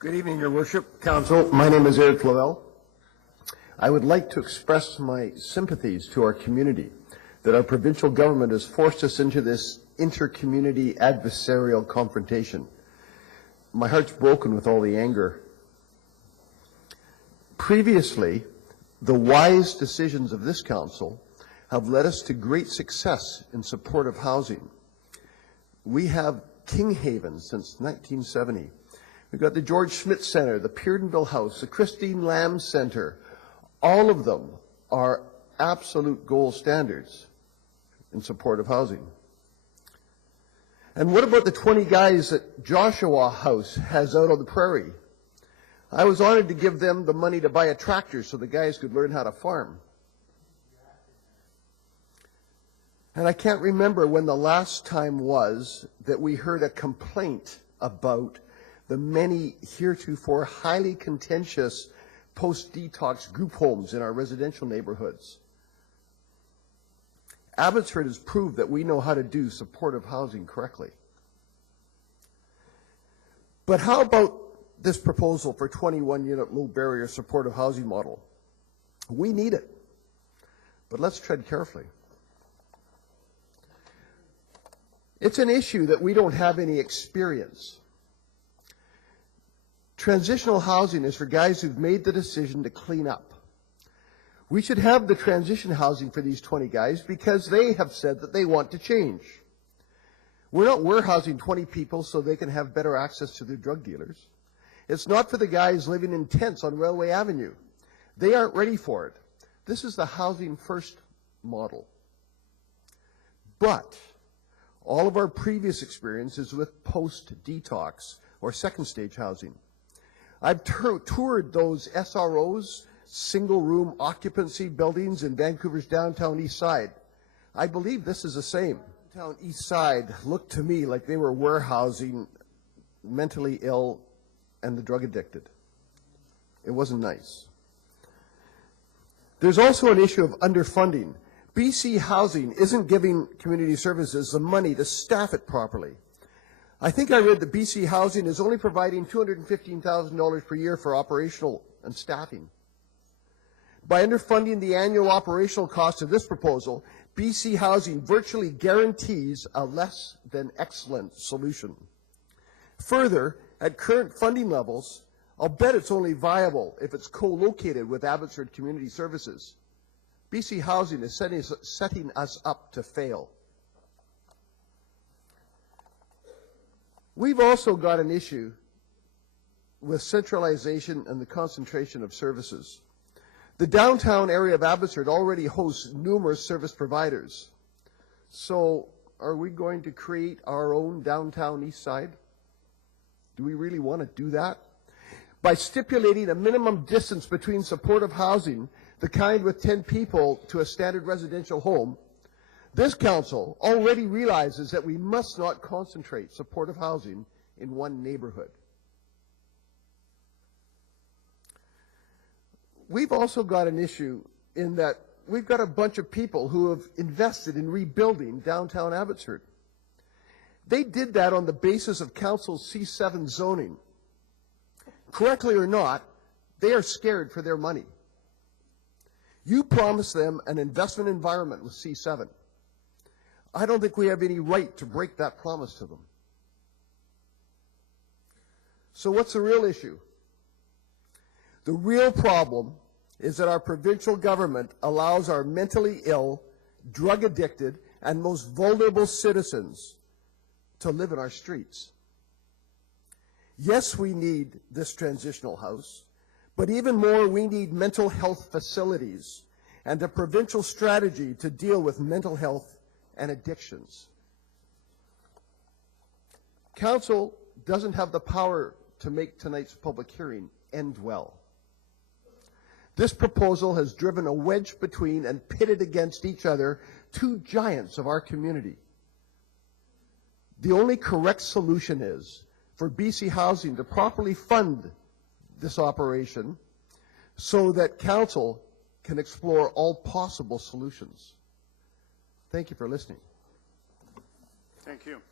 Good evening, Your Worship, Council. My name is Flavelle. I would like to express my sympathies to our community that our provincial government has forced us into this inter-community adversarial confrontation. My heart's broken with all the anger. Previously, the wise decisions of this council have led us to great success in support of housing. We have King Haven since 1970. We've got the George Schmidt Center, the Peardenville House, the Christine Lamb Center. All of them are absolute gold standards in support of housing. And what about the 20 guys that Joshua House has out on the prairie? I was honored to give them the money to buy a tractor so the guys could learn how to farm. And I can't remember when the last time was that we heard a complaint about the many heretofore highly contentious post-detox group homes in our residential neighborhoods. Abbotsford has proved that we know how to do supportive housing correctly. But how about this proposal for 21-unit low-barrier supportive housing model? We need it, but let's tread carefully. It's an issue that we don't have any experience. Transitional housing is for guys who've made the decision to clean up. We should have the transition housing for these 20 guys because they have said that they want to change. We're not warehousing 20 people so they can have better access to their drug dealers. It's not for the guys living in tents on Railway Avenue. They aren't ready for it. This is the housing first model. But all of our previous experience is with post-detox or second stage housing. I've toured those SROs, single-room occupancy buildings in Vancouver's downtown east side. I believe this is the same. Downtown east side looked to me like they were warehousing mentally ill and the drug addicted. It wasn't nice. There's also an issue of underfunding. BC Housing isn't giving community services the money to staff it properly. I think I read that BC Housing is only providing $215,000 per year for operational and staffing. By underfunding the annual operational cost of this proposal, BC Housing virtually guarantees a less than excellent solution. Further, at current funding levels, I'll bet it's only viable if it's co-located with Abbotsford Community Services. BC Housing is setting us up to fail. We've also got an issue with centralization and the concentration of services. The downtown area of Abbotsford already hosts numerous service providers. So are we going to create our own downtown east side? Do we really want to do that? By stipulating a minimum distance between supportive housing, the kind with 10 people to a standard residential home, this council already realizes that we must not concentrate supportive housing in one neighborhood. We've also got an issue in that we've got a bunch of people who have invested in rebuilding downtown Abbotsford. They did that on the basis of council's C7 zoning. Correctly or not, they are scared for their money. You promised them an investment environment with C7. I don't think we have any right to break that promise to them. So what's the real issue? The real problem is that our provincial government allows our mentally ill, drug addicted, and most vulnerable citizens to live in our streets. Yes, we need this transitional house, but even more, we need mental health facilities and a provincial strategy to deal with mental health and addictions. Council doesn't have the power to make tonight's public hearing end well. This proposal has driven a wedge between and pitted against each other two giants of our community. The only correct solution is for BC Housing to properly fund this operation so that council can explore all possible solutions. Thank you for listening. Thank you.